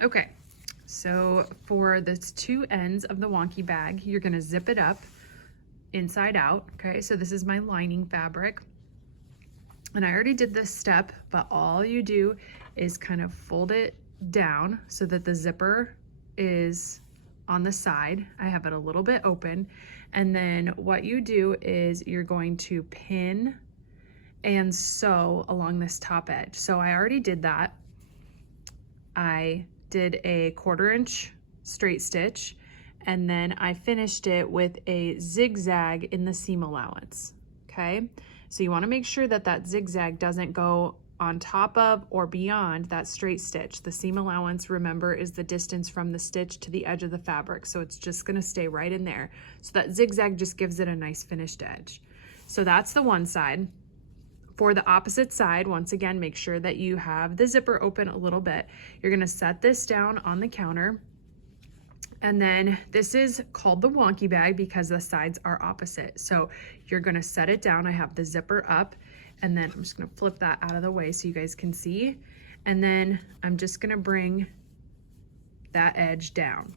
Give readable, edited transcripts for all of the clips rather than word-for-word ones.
Okay, so for the two ends of the Wonky bag, you're gonna zip it up inside out, okay? So this is my lining fabric. And I already did this step, but all you do is kind of fold it down so that the zipper is on the side. I have it a little bit open. And then what you do is you're going to pin and sew along this top edge. So I already did that. I did a 1/4 inch straight stitch, and then I finished it with a zigzag in the seam allowance, okay? So you wanna make sure that that zigzag doesn't go on top of or beyond that straight stitch. The seam allowance, remember, is the distance from the stitch to the edge of the fabric, so it's just gonna stay right in there. So that zigzag just gives it a nice finished edge. So that's the one side. For the opposite side, once again, make sure that you have the zipper open a little bit. You're gonna set this down on the counter. And then this is called the Wonky bag because the sides are opposite. So you're gonna set it down. I have the zipper up, and then I'm just gonna flip that out of the way so you guys can see. And then I'm just gonna bring that edge down,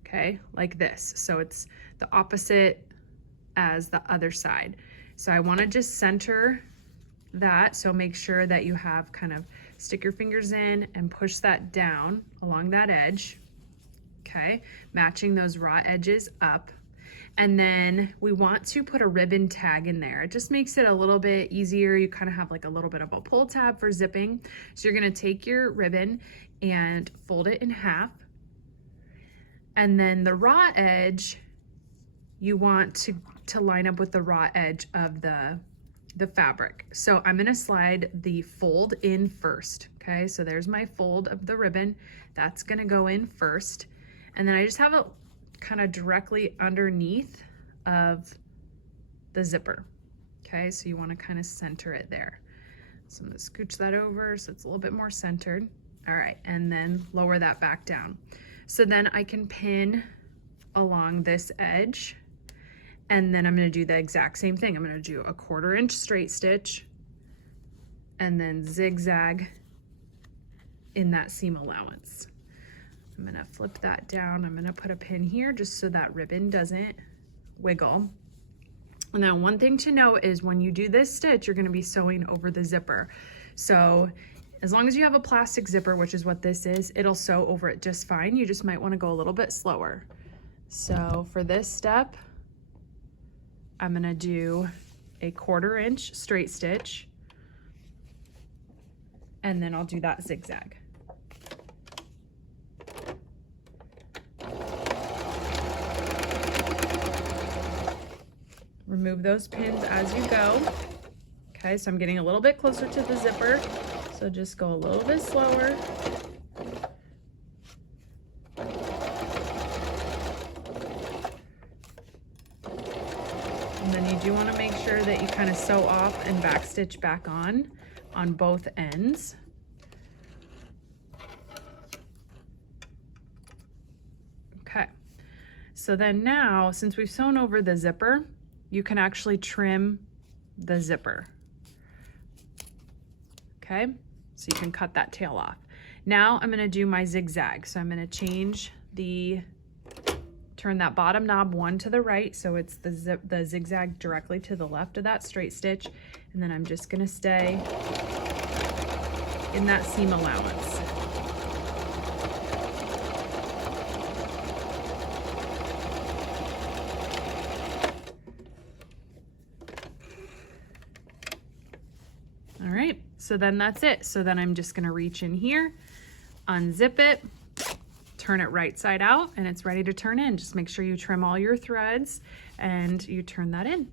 okay? Like this. So it's the opposite as the other side. So I wanna just center that, so make sure that you have kind of stick your fingers in and push that down along that edge, okay, matching those raw edges up. And then we want to put a ribbon tag in there. It just makes it a little bit easier. You kind of have like a little bit of a pull tab for zipping. So you're going to take your ribbon and fold it in half, and then the raw edge you want to line up with the raw edge of the fabric. So I'm gonna slide the fold in first, okay? So there's my fold of the ribbon. That's gonna go in first. And then I just have it kind of directly underneath of the zipper, okay? So you wanna kind of center it there. So I'm gonna scooch that over so it's a little bit more centered. All right, and then lower that back down. So then I can pin along this edge, and then I'm gonna do the exact same thing. I'm gonna do a 1/4 inch straight stitch and then zigzag in that seam allowance. I'm gonna flip that down. I'm gonna put a pin here just so that ribbon doesn't wiggle. And then one thing to note is when you do this stitch, you're gonna be sewing over the zipper. So as long as you have a plastic zipper, which is what this is, it'll sew over it just fine. You just might wanna go a little bit slower. So for this step, I'm gonna do a 1/4 inch straight stitch, and then I'll do that zigzag. Remove those pins as you go. Okay, so I'm getting a little bit closer to the zipper, so just go a little bit slower. And then you do want to make sure that you kind of sew off and backstitch back on both ends. Okay, so then now, since we've sewn over the zipper, you can actually trim the zipper. Okay, so you can cut that tail off. Now I'm going to do my zigzag. So I'm going to turn that bottom knob one to the right, so it's the zigzag directly to the left of that straight stitch, and then I'm just gonna stay in that seam allowance. All right, so then that's it. So then I'm just gonna reach in here, unzip it, turn it right side out, and it's ready to turn in. Just make sure you trim all your threads and you turn that in.